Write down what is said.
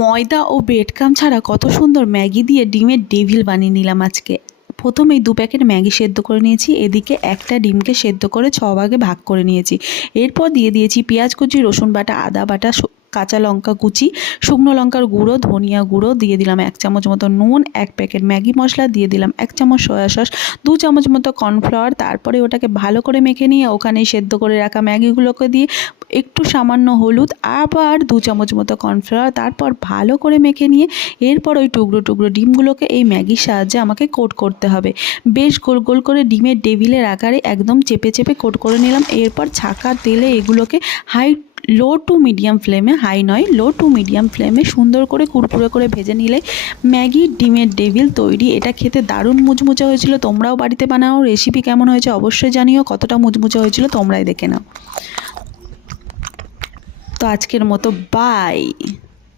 ময়দা ও bread crumb ছাড়া কত সুন্দর ম্যাগি দিয়ে ডিমের ডেভিল বানিয়ে নিলাম আজকে। প্রথমেই 2 প্যাকেট ম্যাগি সেদ্ধ করে নিয়েছি, এদিকে একটা ডিমকে সেদ্ধ করে 6 ভাগে ভাগ করে নিয়েছি। এরপর দিয়ে দিয়েছি পেঁয়াজ কুচি, রসুন বাটা, আদা বাটা, কাঁচা লঙ্কা কুচি, শুকনো লঙ্কার গুঁড়ো, ধনিয়া গুঁড়ো, দিয়ে দিলাম 1 চামচ মতো নুন, 1 প্যাকেট ম্যাগি মশলা, দিয়ে দিলাম 1 চামচ সয়া সস, 2 চামচ মতো কর্নফ্লাওয়ার। তারপরে ওটাকে ভালো করে মেখে নিয়ে ওখানেই সেদ্ধ করে রাখা ম্যাগিগুলোকে দিয়ে একটু সামান্য হলুদ, আবার 2 চামচ মতো কর্নফ্লাওয়ার, তারপর ভালো করে মেখে নিয়ে এরপর ওই টুকরো টুকরো ডিমগুলোকে এই ম্যাগির সাহায্যে আমাকে কোট করতে হবে। বেশ গোল গোল করে ডিমের ডেভিলের আকারে একদম চেপে চেপে কোট করে নিলাম। এরপর ছাঁকা তেলে এগুলোকে লো টু মিডিয়াম ফ্লেমে, হাই নয়, লো টু মিডিয়াম ফ্লেমে সুন্দর করে কুড়কুড়ে করে ভেজে নিলে ম্যাগির ডিমের ডেভিল তৈরি। এটা খেতে দারুণ মুচমুচে হয়েছিল। তোমরাও বাড়িতে বানাও। রেসিপি কেমন হয়েছে অবশ্যই জানিও। কতটা মুচমুচে হয়েছিল তোমরাই দেখে নাও। তো আজকের মতো বাই।